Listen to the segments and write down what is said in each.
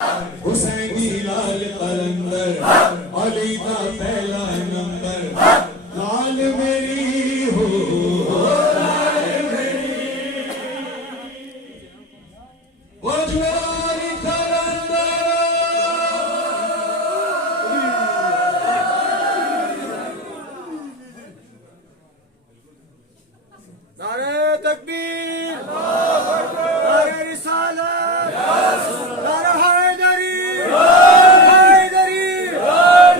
हुसैन की लाल कलंदर अली का पहला नंबर लाल मेरी हो लाल मेरी वो ज्वारी कलंदर नारे तकबीर, नारे रिसालत, नारा हैदरी, हैदरी,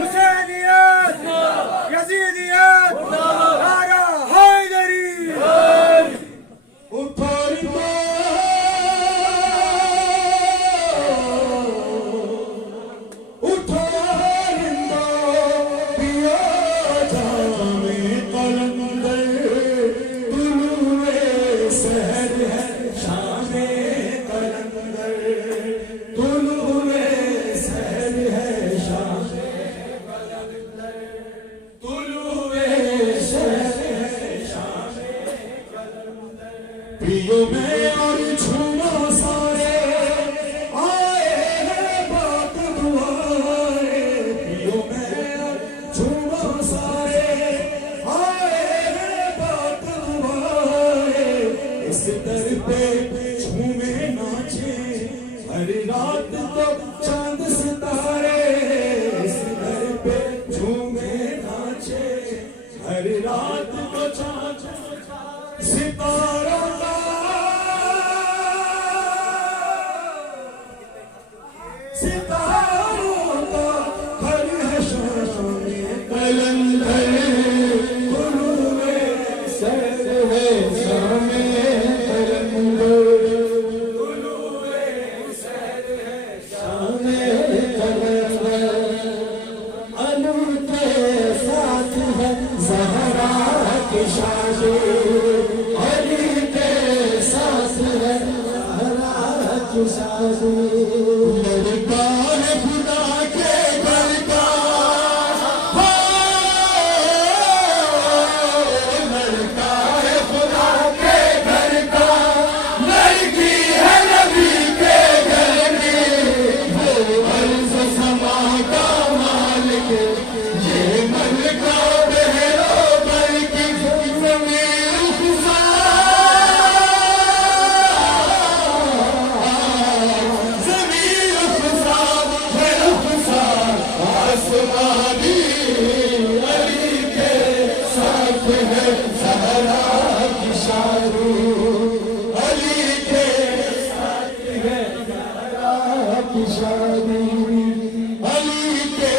हुसैनियत, यजीदियत, नारा हैदरी। उठो रिंदो उठो रिंदो पियो जामे कलंदर तुलुए सहर है शामे कलंदर तुलुए सहर है शामे कलंदर तुलुए सहर है शामे पियो में और छूनो सारे आए हैं बात दुआरे पियो में और छूनो सारे आए हैं बात दुआरे इस दर पे झूमे नाचे हर रात तो चांद सितारे इस दर पे झूमे नाचे हर रात तो चांद सितारों का सितारों का हर है शामे कलंदर तुलुए सहर है शामे कलंदर तुलुए सहर है शामे कलंदर अनु के साथ है ज़हरा की शादी अली के साथ है ज़हरा की शादी लड़का है खुदा के घर का हो लड़का है खुदा के घर का लड़की है नबी के घर की वो अर्ज़ समा का मालिक ये मलका बहरो पर की ज़मीन खुदा ज़मीन खुदा है खुदा आसमानी अली के साथ है ज़हरा की शादी अली के साथ है ज़हरा की शादी अली के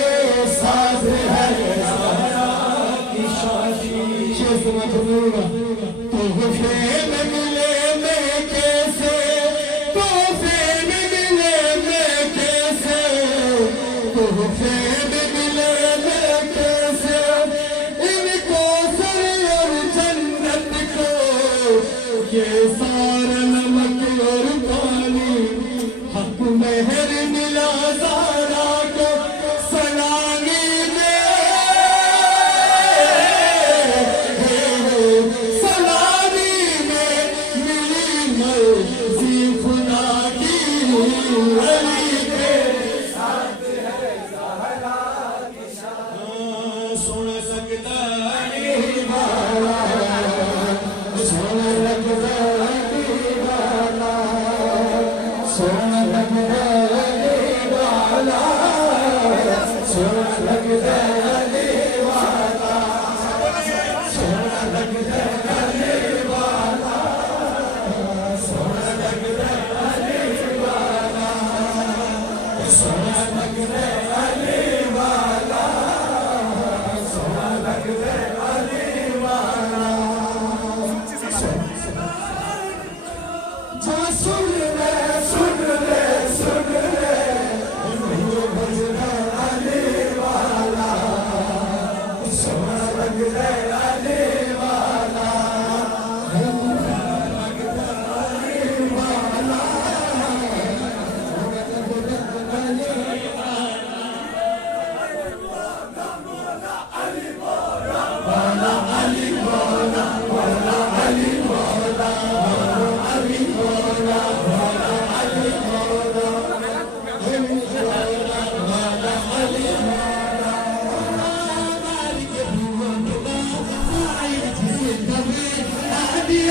साथ है ज़हरा की शादी शेख मजनून तोहफे में मिले मैं कैसे तोहफे में मिले मैं कैसे तोहफे में मिले मैं कैसे इनको सर और जन्नत को ये सारा नमक और पानी हक मेहर मिला ज़हरा को सलामी में सलामी में मिली मर्ज़ी खुदा की अली के साथ है ज़हरा की शादी सुन सकता नहीं वाला सुन लगता नहीं वाला सुन लगता नहीं वाला सुन लगता नहीं वाला सुन लगता नहीं वाला सुन लगता नहीं वाला सुन लगता नहीं वाला सुन लगता नहीं वाला जा सुन ले सुन ले सुन ले मेरे भजना आने वाला सुन लगता आने वाला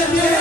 ये